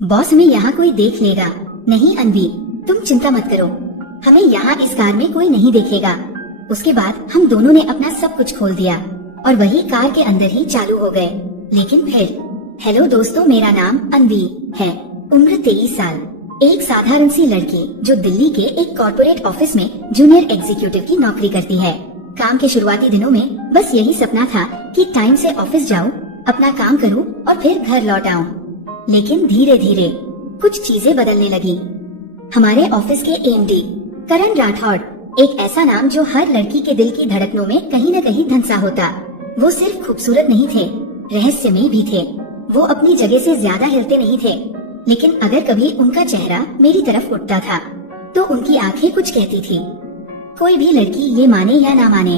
Boss हमें यहाँ कोई देख लेगा। नहीं अनवी, तुम चिंता मत करो, हमें यहाँ इस कार में कोई नहीं देखेगा। उसके बाद हम दोनों ने अपना सब कुछ खोल दिया और वही कार के अंदर ही चालू हो गए। लेकिन फिर हेलो दोस्तों, मेरा नाम अनवी है, उम्र 23 साल, एक साधारण सी लड़की जो दिल्ली के एक कॉर्पोरेट ऑफिस में जूनियर एग्जीक्यूटिव की नौकरी करती है। काम के शुरुआती दिनों में बस यही सपना था कि टाइम से ऑफिस जाऊं, अपना काम करूं और फिर घर लौट आऊं। लेकिन धीरे धीरे कुछ चीजें बदलने लगी। हमारे ऑफिस के एमडी करण राठौड़, एक ऐसा नाम जो हर लड़की के दिल की धड़कनों में कहीं न कहीं धंसा होता। वो सिर्फ खूबसूरत नहीं थे, रहस्यमयी भी थे। वो अपनी जगह से ज्यादा हिलते नहीं थे, लेकिन अगर कभी उनका चेहरा मेरी तरफ उठता था तो उनकी आंखें कुछ कहती थी। कोई भी लड़की ये माने या ना माने,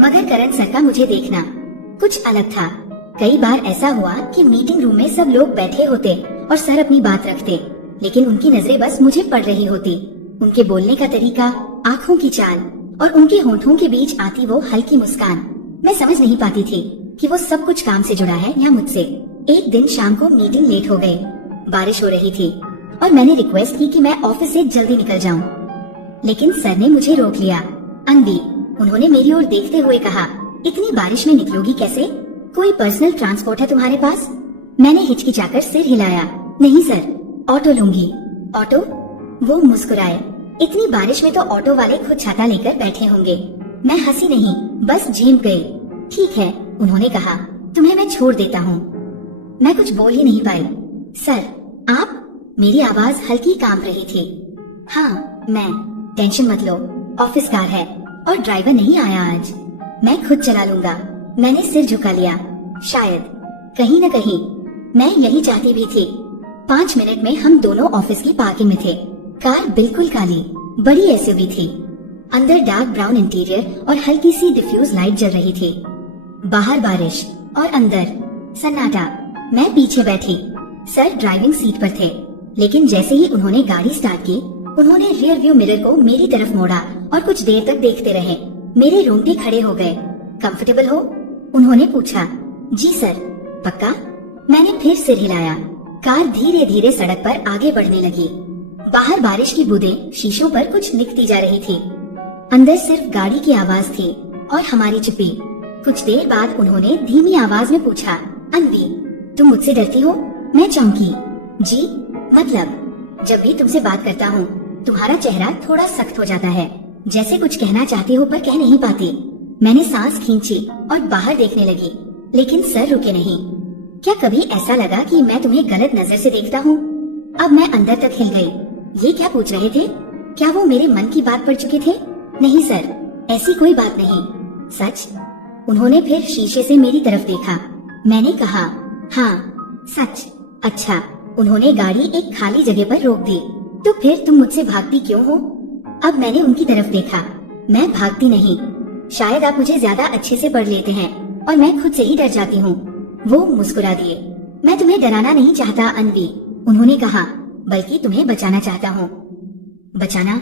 मगर करण सर का मुझे देखना कुछ अलग था। कई बार ऐसा हुआ कि मीटिंग रूम में सब लोग बैठे होते और सर अपनी बात रखते, लेकिन उनकी नजरें बस मुझे पड़ रही होती। उनके बोलने का तरीका, आँखों की चाल और उनके होठों के बीच आती वो हल्की मुस्कान, मैं समझ नहीं पाती थी कि वो सब कुछ काम से जुड़ा है या मुझसे। एक दिन शाम को मीटिंग लेट हो गई, बारिश हो रही थी और मैंने रिक्वेस्ट की कि मैं ऑफिस से जल्दी निकल जाऊं, लेकिन सर ने मुझे रोक लिया। अनवी, उन्होंने मेरी ओर देखते हुए कहा, इतनी बारिश में निकलोगी कैसे? कोई पर्सनल ट्रांसपोर्ट है तुम्हारे पास? मैंने हिचकिचाकर सिर हिलाया। नहीं सर, ऑटो लूंगी। ऑटो? वो मुस्कुराए। इतनी बारिश में तो ऑटो वाले खुद छाता लेकर बैठे होंगे। मैं हंसी नहीं, बस झेम गई। ठीक है, उन्होंने कहा, तुम्हें मैं छोड़ देता हूँ। मैं कुछ बोल ही नहीं पाई। सर, आप? मेरी आवाज हल्की कांप रही थी। हाँ, मैं। टेंशन मत लो, ऑफिस कार है और ड्राइवर नहीं आया आज, मैं खुद चला लूंगा। मैंने सिर झुका लिया। शायद कहीं न कहीं मैं यही चाहती भी थी। 5 मिनट में हम दोनों ऑफिस की पार्किंग में थे। कार बिल्कुल काली, बड़ी एसयूवी थी। अंदर डार्क ब्राउन इंटीरियर और हल्की सी डिफ्यूज लाइट जल रही थी। बाहर बारिश और अंदर सन्नाटा। मैं पीछे बैठी, सर ड्राइविंग सीट पर थे, लेकिन जैसे ही उन्होंने गाड़ी स्टार्ट की, उन्होंने रियर व्यू मिरर को मेरी तरफ मोड़ा और कुछ देर तक देखते रहे। मेरे रोंगटे खड़े हो गए। कंफर्टेबल हो? उन्होंने पूछा। जी सर। पक्का? मैंने फिर सिर हिलाया। कार धीरे धीरे सड़क पर आगे बढ़ने लगी। बाहर बारिश की बूंदें शीशों पर कुछ लिखती जा रही थी। अंदर सिर्फ गाड़ी की आवाज थी और हमारी चुप्पी। कुछ देर बाद उन्होंने धीमी आवाज में पूछा, अनवी, तुम मुझसे डरती हो? मैं चौंकी। जी, मतलब जब भी तुमसे बात करता हूँ तुम्हारा चेहरा थोड़ा सख्त हो जाता है, जैसे कुछ कहना चाहती हो पर कह नहीं पाती। मैंने सांस खींची और बाहर देखने लगी, लेकिन सर रुके नहीं। क्या कभी ऐसा लगा कि मैं तुम्हें गलत नजर से देखता हूँ? अब मैं अंदर तक हिल गई। ये क्या पूछ रहे थे? क्या वो मेरे मन की बात पढ़ चुके थे? नहीं सर, ऐसी कोई बात नहीं। सच? उन्होंने फिर शीशे से मेरी तरफ देखा। मैंने कहा, हाँ सच। अच्छा। उन्होंने गाड़ी एक खाली जगह पर रोक दी। तो फिर तुम मुझसे भागती क्यों हो? अब मैंने उनकी तरफ देखा। मैं भागती नहीं, शायद आप मुझे ज्यादा अच्छे से पढ़ लेते हैं और मैं खुद से ही डर जाती हूँ। वो मुस्कुरा दिए। मैं तुम्हें डराना नहीं चाहता अनवी, उन्होंने कहा, बल्कि तुम्हें बचाना चाहता हूँ। बचाना?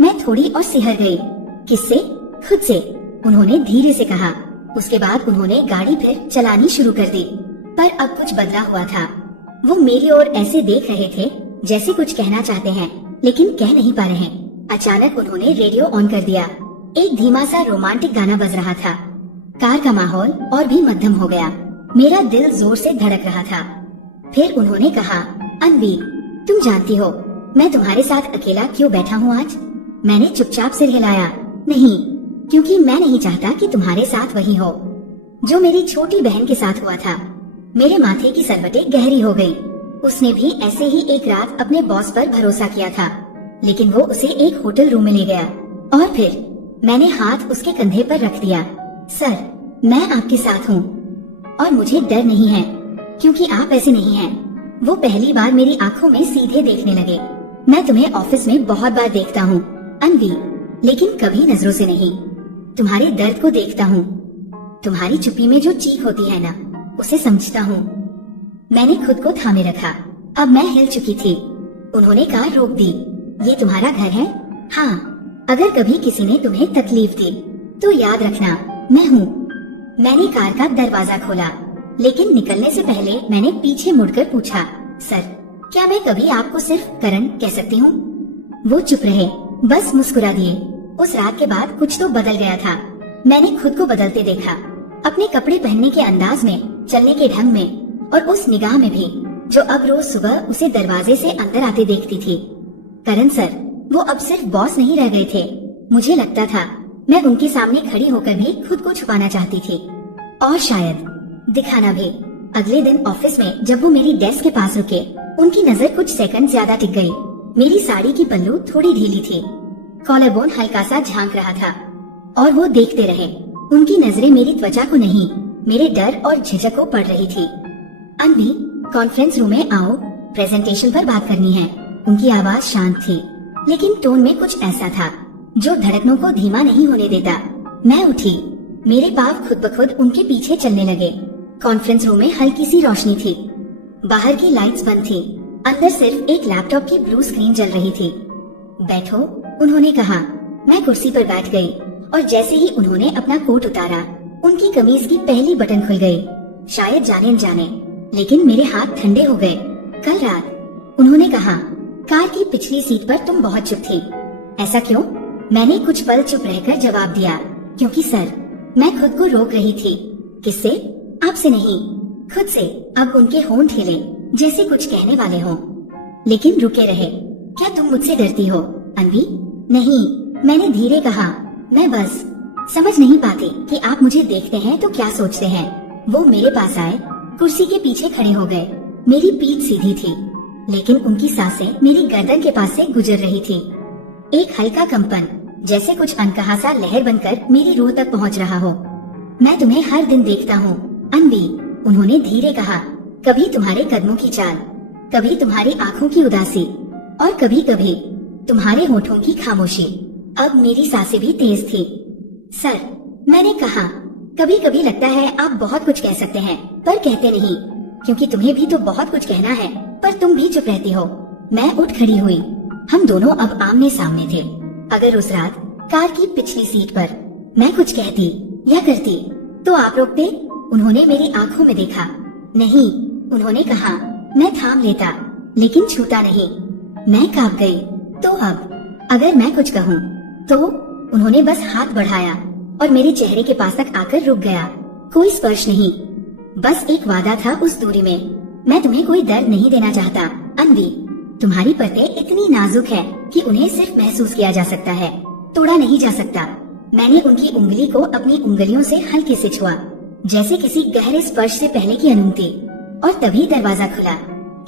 मैं थोड़ी और सिहर गई। किससे? खुद से, उन्होंने धीरे से कहा। उसके बाद उन्होंने गाड़ी फिर चलानी शुरू कर दी, पर अब कुछ बदला हुआ था। वो मेरी ओर ऐसे देख रहे थे जैसे कुछ कहना चाहते हैं, लेकिन कह नहीं पा रहे। अचानक उन्होंने रेडियो ऑन कर दिया। एक धीमा सा रोमांटिक गाना बज रहा था। कार का माहौल और भी मध्यम हो गया। मेरा दिल जोर से धड़क रहा था। फिर उन्होंने कहा, अनवी, तुम जानती हो मैं तुम्हारे साथ अकेला क्यों बैठा हूँ आज? मैंने चुपचाप सिर हिलाया। नहीं, क्योंकि मैं नहीं चाहता कि तुम्हारे साथ वही हो जो मेरी छोटी बहन के साथ हुआ था। मेरे माथे की सरवटें गहरी हो गई। उसने भी ऐसे ही एक रात अपने बॉस पर भरोसा किया था, लेकिन वो उसे एक होटल रूम में ले गया और फिर मैंने हाथ उसके कंधे पर रख दिया। सर, मैं आपके साथ हूँ और मुझे डर नहीं है, क्योंकि आप ऐसे नहीं हैं। वो पहली बार मेरी आंखों में सीधे देखने लगे। मैं तुम्हें ऑफिस में बहुत बार देखता हूँ अनवी, लेकिन कभी नजरों से नहीं। तुम्हारे दर्द को देखता हूँ, तुम्हारी चुप्पी में जो चीख होती है ना, उसे समझता हूँ। मैंने खुद को थामे रखा। अब मैं हिल चुकी थी। उन्होंने कार रोक दी। ये तुम्हारा घर है? हाँ, अगर कभी किसी ने तुम्हें तकलीफ दी तो याद रखना मैं हूँ। मैंने कार का दरवाजा खोला, लेकिन निकलने से पहले मैंने पीछे मुड़कर पूछा, सर, क्या मैं कभी आपको सिर्फ करण कह सकती हूँ? वो चुप रहे, बस मुस्कुरा दिए। उस रात के बाद कुछ तो बदल गया था। मैंने खुद को बदलते देखा, अपने कपड़े पहनने के अंदाज में, चलने के ढंग में और उस निगाह में भी जो अब रोज सुबह उसे दरवाजे से अंदर आते देखती थी। करण सर, वो अब सिर्फ बॉस नहीं रह गए थे। मुझे लगता था मैं उनके सामने खड़ी होकर भी खुद को छुपाना चाहती थी और शायद दिखाना भी। अगले दिन ऑफिस में जब वो मेरी डेस्क के पास रुके, उनकी नजर कुछ सेकंड ज्यादा टिक गई। मेरी साड़ी की पल्लू थोड़ी ढीली थी, कॉलर बोन हल्का सा झांक रहा था और वो देखते रहे। उनकी नजरें मेरी त्वचा को नहीं, मेरे डर और झिझक को पड़ रही थी। अन्वी, कॉन्फ्रेंस रूम में आओ, प्रेजेंटेशन पर बात करनी है। उनकी आवाज शांत थी, लेकिन टोन में कुछ ऐसा था जो धड़कनों को धीमा नहीं होने देता। मैं उठी, मेरे पाँव खुद ब खुद उनके पीछे चलने लगे। कॉन्फ्रेंस रूम में हल्की सी रोशनी थी, बाहर की लाइट्स बंद थी, अंदर सिर्फ एक लैपटॉप की ब्लू स्क्रीन जल रही थी। बैठो, उन्होंने कहा। मैं कुर्सी पर बैठ गई और जैसे ही उन्होंने अपना कोट उतारा, उनकी कमीज की पहली बटन खुल गई। शायद जाने अनजाने, लेकिन मेरे हाथ ठंडे हो गए। कल रात, उन्होंने कहा, कार की पिछली सीट पर तुम बहुत चुप थी। ऐसा क्यों? मैंने कुछ पल चुप रहकर जवाब दिया, क्योंकि सर, मैं खुद को रोक रही थी। किससे? आपसे नहीं, खुद से। अब उनके होंठ हिले जैसे कुछ कहने वाले हों, लेकिन रुके रहे। क्या तुम मुझसे डरती हो अन्वी? नहीं, मैंने धीरे कहा। मैं बस समझ नहीं पाती कि आप मुझे देखते हैं तो क्या सोचते हैं। वो मेरे पास आए, कुर्सी के पीछे खड़े हो गए। मेरी पीठ सीधी थी, लेकिन उनकी सांसें मेरी गर्दन के पास से गुजर रही थी। एक हल्का कंपन, जैसे कुछ अनकहा सा लहर बनकर मेरी रूह तक पहुंच रहा हो। मैं तुम्हें हर दिन देखता हूँ अन्वी, उन्होंने धीरे कहा। कभी तुम्हारे कदमों की चाल, कभी तुम्हारी आंखों की उदासी और कभी कभी तुम्हारे होठों की खामोशी। अब मेरी सांसें भी तेज थी। सर, मैंने कहा, कभी कभी लगता है आप बहुत कुछ कह सकते हैं पर कहते नहीं, क्योंकि तुम्हें भी तो बहुत कुछ कहना है पर तुम भी चुप रहती हो। मैं उठ खड़ी हुई। हम दोनों अब आमने सामने थे। अगर उस रात कार की पिछली सीट पर मैं कुछ कहती या करती तो आप रोकते? उन्होंने मेरी आंखों में देखा। नहीं, उन्होंने कहा। मैं थाम लेता, लेकिन छूता नहीं। मैं कांप गई। तो अब अगर मैं कुछ कहूँ तो? उन्होंने बस हाथ बढ़ाया और मेरे चेहरे के पास तक आकर रुक गया। कोई स्पर्श नहीं, बस एक वादा था उस दूरी में। मैं तुम्हें कोई दर्द नहीं देना चाहता अन्वी। तुम्हारी परतें इतनी नाजुक है कि उन्हें सिर्फ महसूस किया जा सकता है, तोड़ा नहीं जा सकता। मैंने उनकी उंगली को अपनी उंगलियों से हल्के से छुआ, जैसे किसी गहरे स्पर्श से पहले की अनुमति। और तभी दरवाजा खुला।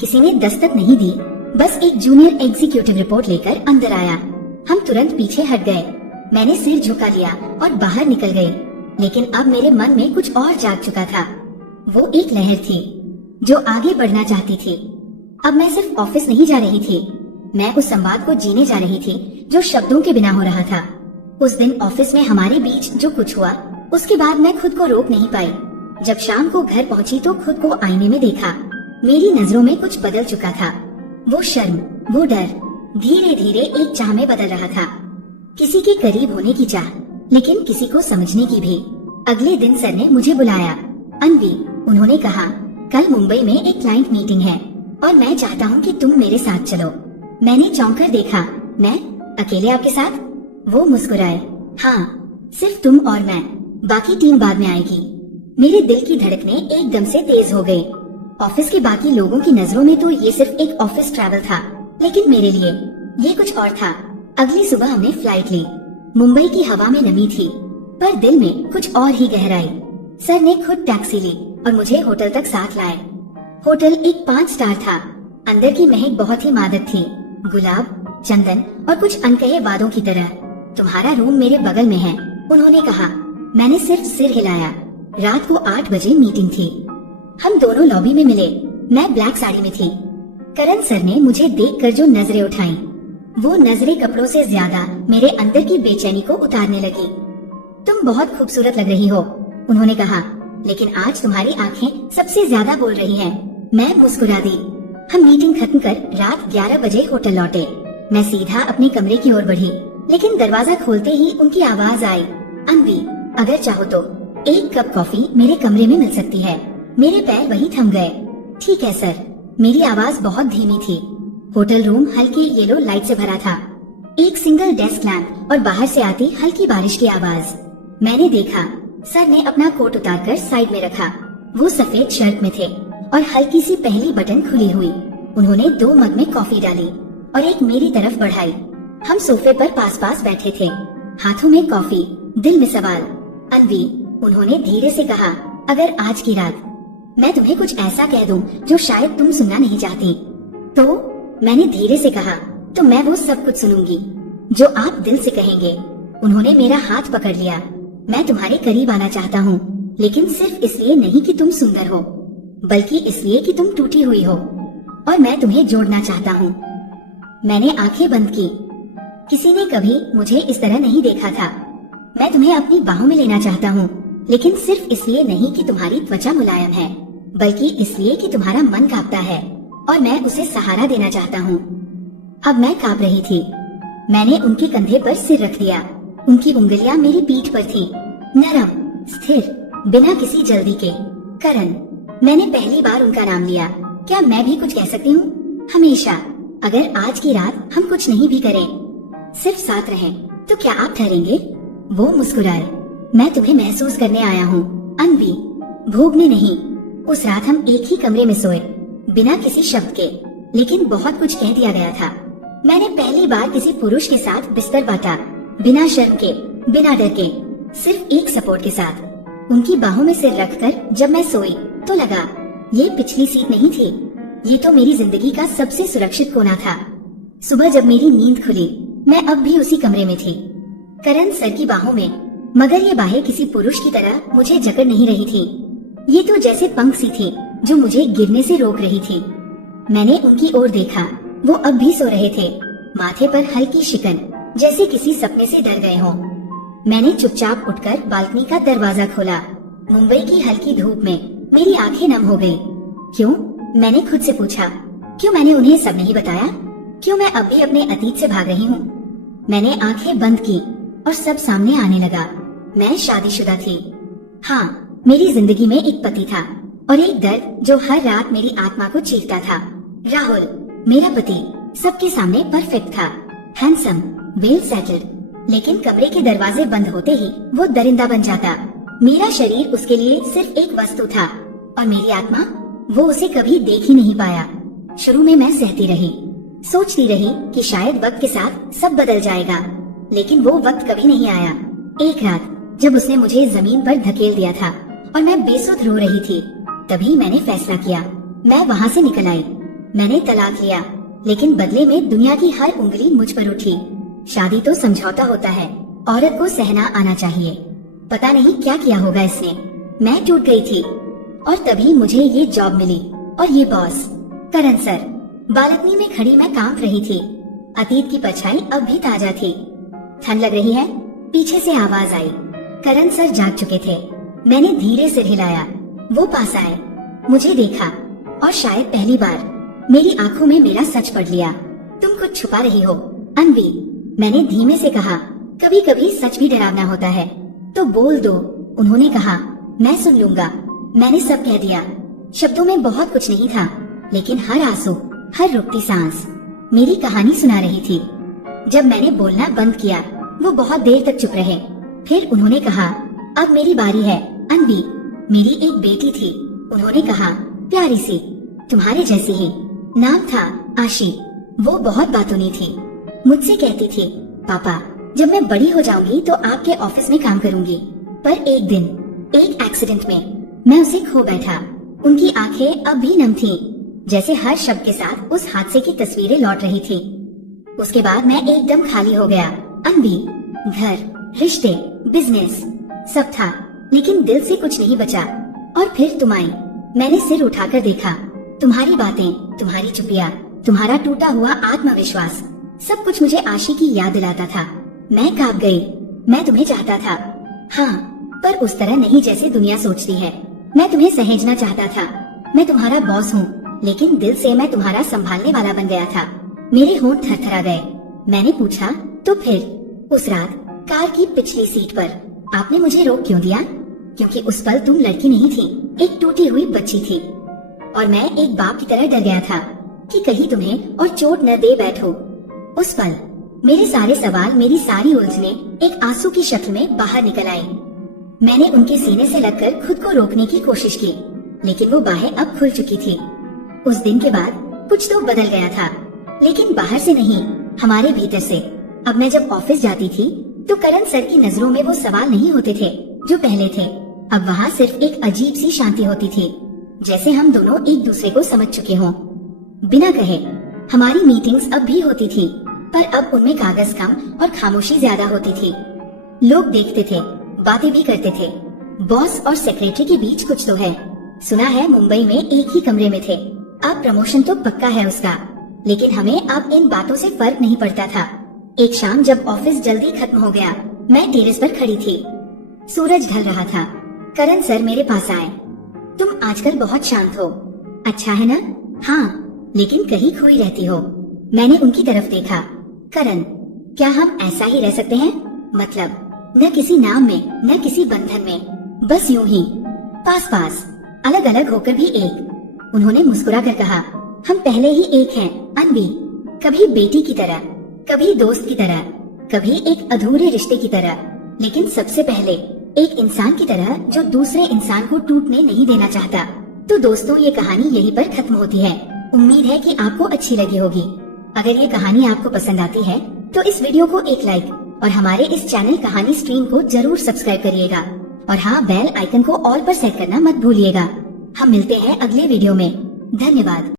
किसी ने दस्तक नहीं दी, बस एक जूनियर एग्जीक्यूटिव रिपोर्ट लेकर अंदर आया। हम तुरंत पीछे हट गए। मैंने सिर झुका लिया और बाहर निकल गई, लेकिन अब मेरे मन में कुछ और जाग चुका था। वो एक लहर थी जो आगे बढ़ना चाहती थी। अब मैं सिर्फ ऑफिस नहीं जा रही थी, मैं उस संवाद को जीने जा रही थी जो शब्दों के बिना हो रहा था। उस दिन ऑफिस में हमारे बीच जो कुछ हुआ, उसके बाद मैं खुद को रोक नहीं पाई। जब शाम को घर पहुंची तो खुद को आईने में देखा। मेरी नजरों में कुछ बदल चुका था। वो शर्म, वो डर धीरे धीरे एक चाह में बदल रहा था। किसी के करीब होने की चाह, लेकिन किसी को समझने की भी। अगले दिन सर ने मुझे बुलाया। अन्वी, उन्होंने कहा, कल मुंबई में एक क्लाइंट मीटिंग है और मैं चाहता हूँ कि तुम मेरे साथ चलो। मैंने चौंक कर देखा। मैं अकेले आपके साथ? वो मुस्कुराए। हाँ, सिर्फ तुम और मैं, बाकी टीम बाद में आएगी। मेरे दिल की धड़कनें एकदम से तेज हो गई। ऑफिस के बाकी लोगों की नजरों में तो ये सिर्फ एक ऑफिस ट्रैवल था, लेकिन मेरे लिए ये कुछ और था। अगली सुबह हमने फ्लाइट ली। मुंबई की हवा में नमी थी, पर दिल में कुछ और ही गहराई। सर ने खुद टैक्सी ली और मुझे होटल तक साथ लाए। होटल एक 5 स्टार था। अंदर की महक बहुत ही मादक थी, गुलाब, चंदन और कुछ अनकहे वादों की तरह। तुम्हारा रूम मेरे बगल में है, उन्होंने कहा। मैंने सिर्फ सिर हिलाया। रात को 8 बजे मीटिंग थी। हम दोनों लॉबी में मिले। मैं ब्लैक साड़ी में थी। करण सर ने मुझे देखकर जो नजरें उठाई, वो नजरें कपड़ों से ज्यादा मेरे अंदर की बेचैनी को उतारने लगी। तुम बहुत खूबसूरत लग रही हो, उन्होंने कहा, लेकिन आज तुम्हारी आंखें सबसे ज्यादा बोल रही हैं। मैं मुस्कुरा दी। हम मीटिंग खत्म कर रात 11 बजे होटल लौटे। मैं सीधा अपने कमरे की ओर बढ़ी, लेकिन दरवाजा खोलते ही उनकी आवाज आई, अन्वी, अगर चाहो तो 1 कप कॉफी मेरे कमरे में मिल सकती है। मेरे पैर वहीं थम गए। ठीक है सर, मेरी आवाज बहुत धीमी थी। होटल रूम हल्की येलो लाइट से भरा था। एक सिंगल डेस्क लैंप और बाहर से आती हल्की बारिश की आवाज। मैंने देखा सर ने अपना कोट उतारकर साइड में रखा। वो सफेद शर्ट में थे और हल्की सी पहली बटन खुली हुई। उन्होंने 2 मग में कॉफी डाली और एक मेरी तरफ बढ़ाई। हम सोफे पर पास पास बैठे थे, हाथों में कॉफी, दिल में सवाल। अनवी, उन्होंने धीरे से कहा, अगर आज की रात मैं तुम्हें कुछ ऐसा कह दूं जो शायद तुम सुनना नहीं चाहती तो? मैंने धीरे से कहा, तो मैं वो सब कुछ सुनूंगी जो आप दिल से कहेंगे। उन्होंने मेरा हाथ पकड़ लिया। मैं तुम्हारे करीब आना चाहता हूँ, लेकिन सिर्फ इसलिए नहीं कि तुम सुंदर हो, बल्कि इसलिए कि तुम टूटी हुई हो और मैं तुम्हें जोड़ना चाहता हूँ। मैंने आंखें बंद की। किसी ने कभी मुझे इस तरह नहीं देखा था। मैं तुम्हें अपनी बाहों में लेना चाहता हूँ, लेकिन सिर्फ इसलिए नहीं कि तुम्हारी त्वचा मुलायम है, बल्कि इसलिए कि तुम्हारा मन कांपता है और मैं उसे सहारा देना चाहता हूँ। अब मैं कांप रही थी। मैंने उनके कंधे पर सिर रख दिया। उनकी उंगलियां मेरी पीठ पर थी, नरम, स्थिर, बिना किसी जल्दी के। करण, मैंने पहली बार उनका नाम लिया। क्या मैं भी कुछ कह सकती हूँ? हमेशा। अगर आज की रात हम कुछ नहीं भी करें, सिर्फ साथ रहें, तो क्या आप ठहरेंगे? वो मुस्कुराए। मैं तुम्हें महसूस करने आया हूँ, अनवी, भोगने नहीं। उस रात हम एक ही कमरे में सोए, बिना किसी शब्द के, लेकिन बहुत कुछ कह दिया गया था। मैंने पहली बार किसी पुरुष के साथ बिस्तर बांटा, बिना शर्म के, बिना डर के, सिर्फ एक सपोर्ट के साथ। उनकी बाहों में सिर रखकर जब मैं सोई तो लगा ये पिछली सीट नहीं थी, ये तो मेरी जिंदगी का सबसे सुरक्षित कोना था। सुबह जब मेरी नींद खुली, मैं अब भी उसी कमरे में थी, करण सर की बाहों में, मगर ये बाहें किसी पुरुष की तरह मुझे जकड़ नहीं रही थी। ये तो जैसे पंख सी थी जो मुझे गिरने से रोक रही थी। मैंने उनकी ओर देखा। वो अब भी सो रहे थे, माथे पर हल्की शिकन, जैसे किसी सपने से डर गए हों। मैंने चुपचाप उठकर बालकनी का दरवाजा खोला। मुंबई की हल्की धूप में मेरी आंखें नम हो गई। क्यों? मैंने खुद से पूछा। क्यों मैंने उन्हें सब नहीं बताया? क्यों मैं अब भी अपने अतीत से भाग रही हूँ? मैंने आंखें बंद की और सब सामने आने लगा। मैं शादीशुदा थी। हाँ, मेरी जिंदगी में एक पति था और एक दर्द जो हर रात मेरी आत्मा को चीरता था। राहुल, मेरा पति, सबके सामने परफेक्ट था, हैंडसम, वेल सेटल्ड, लेकिन कमरे के दरवाजे बंद होते ही वो दरिंदा बन जाता। मेरा शरीर उसके लिए सिर्फ एक वस्तु था और मेरी आत्मा, वो उसे कभी देख ही नहीं पाया। शुरू में मैं सहती रही, सोचती रही कि शायद वक्त के साथ सब बदल जाएगा, लेकिन वो वक्त कभी नहीं आया। एक रात जब उसने मुझे जमीन पर धकेल दिया था और मैं बेसुध रो रही थी, तभी मैंने फैसला किया। मैं वहाँ से निकल आई। मैंने तलाक लिया, लेकिन बदले में दुनिया की हर उंगली मुझ पर उठी। शादी तो समझौता होता है, औरत को सहना आना चाहिए। पता नहीं क्या किया होगा इसने। मैं टूट गई थी और तभी मुझे ये जॉब मिली और ये बॉस, करण सर। बालकनी में खड़ी मैं कांप रही थी। अतीत की परछाई अब भी ताजा थी। ठंड लग रही है? पीछे से आवाज आई। करण सर जाग चुके थे। मैंने धीरे सिर हिलाया। वो पास आए, मुझे देखा और शायद पहली बार मेरी आंखों में मेरा सच पढ़ लिया। तुम कुछ छुपा रही हो, अनवी, मैंने धीमे से कहा। कभी कभी सच भी डरावना होता है, तो बोल दो। उन्होंने कहा, मैं सुन लूंगा। मैंने सब कह दिया। शब्दों में बहुत कुछ नहीं था, लेकिन हर आंसू, हर रुकती सांस मेरी कहानी सुना रही थी। जब मैंने बोलना बंद किया, वो बहुत देर तक चुप रहे। फिर उन्होंने कहा, अब मेरी बारी है, अनवी। मेरी एक बेटी थी, उन्होंने कहा, प्यारी सी, तुम्हारे जैसी ही। नाम था आशी। वो बहुत बातूनी थी। मुझसे कहती थी, पापा, जब मैं बड़ी हो जाऊंगी तो आपके ऑफिस में काम करूंगी। पर एक दिन, एक एक्सीडेंट में मैं उसे खो बैठा। उनकी आंखें अब भी नम थीं, जैसे हर शब्द के साथ उस हादसे की तस्वीरें लौट रही थी। उसके बाद मैं एकदम खाली हो गया। अनवी, घर, रिश्ते, बिजनेस, सब था, लेकिन दिल से कुछ नहीं बचा। और फिर तुम आई। मैंने सिर उठाकर देखा। तुम्हारी बातें, तुम्हारी चुपिया, तुम्हारा टूटा हुआ आत्मविश्वास, सब कुछ मुझे आशी की याद दिलाता था। मैं कांप गई। मैं तुम्हें चाहता था, हाँ, पर उस तरह नहीं जैसे दुनिया सोचती है। मैं तुम्हें सहेजना चाहता था। मैं तुम्हारा बॉस हूँ, लेकिन दिल से मैं तुम्हारा संभालने वाला बन गया था। मेरे होंठ थरथरा गए। मैंने पूछा, तो फिर? उस रात कार की पिछली सीट पर आपने मुझे रोक क्यों दिया? क्योंकि उस पल तुम लड़की नहीं थी, एक टूटी हुई बच्ची थी। और मैं एक बाप की तरह डर गया था कि कहीं तुम्हें और चोट न दे बैठो। उस पल मेरे सारे सवाल, मेरी सारी उलझने एक आंसू की शक्ल में बाहर निकल आई। मैंने उनके सीने से लगकर खुद को रोकने की कोशिश की, लेकिन वो बाहें अब खुल चुकी थी। उस दिन के बाद कुछ तो बदल गया था, लेकिन बाहर से नहीं, हमारे भीतर से। अब मैं जब ऑफिस जाती थी तो करण सर की नजरों में वो सवाल नहीं होते थे जो पहले थे। अब वहाँ सिर्फ एक अजीब सी शांति होती थी, जैसे हम दोनों एक दूसरे को समझ चुके हों। बिना कहे हमारी मीटिंग्स अब भी होती थी, पर अब उनमें कागज कम और खामोशी ज्यादा होती थी। लोग देखते थे, बातें भी करते थे। बॉस और सेक्रेटरी के बीच कुछ तो है। सुना है मुंबई में एक ही कमरे में थे। अब प्रमोशन तो पक्का है उसका, लेकिन हमें अब इन बातों से फर्क नहीं पड़ता था। एक शाम जब ऑफिस जल्दी खत्म हो गया, मैं टेरेस पर खड़ी थी। सूरज ढल रहा था। करण सर मेरे पास आए। तुम आजकल बहुत शांत हो, अच्छा है ना? हाँ, लेकिन कहीं खोई रहती हो। मैंने उनकी तरफ देखा। करण, क्या हम ऐसा ही रह सकते हैं? मतलब न किसी नाम में, न किसी बंधन में, बस यूं ही पास पास, अलग अलग होकर भी एक। उन्होंने मुस्कुरा कर कहा, हम पहले ही एक हैं अनवी। कभी बेटी की तरह, कभी दोस्त की तरह, कभी एक अधूरे रिश्ते की तरह, लेकिन सबसे पहले एक इंसान की तरह जो दूसरे इंसान को टूटने नहीं देना चाहता। तो दोस्तों, ये कहानी यहीं पर खत्म होती है। उम्मीद है कि आपको अच्छी लगी होगी। अगर ये कहानी आपको पसंद आती है तो इस वीडियो को एक लाइक और हमारे इस चैनल कहानी स्ट्रीम को जरूर सब्सक्राइब करिएगा। और हाँ, बेल आइकन को ऑल पर सेट करना मत भूलिएगा। हम मिलते हैं अगले वीडियो में। धन्यवाद।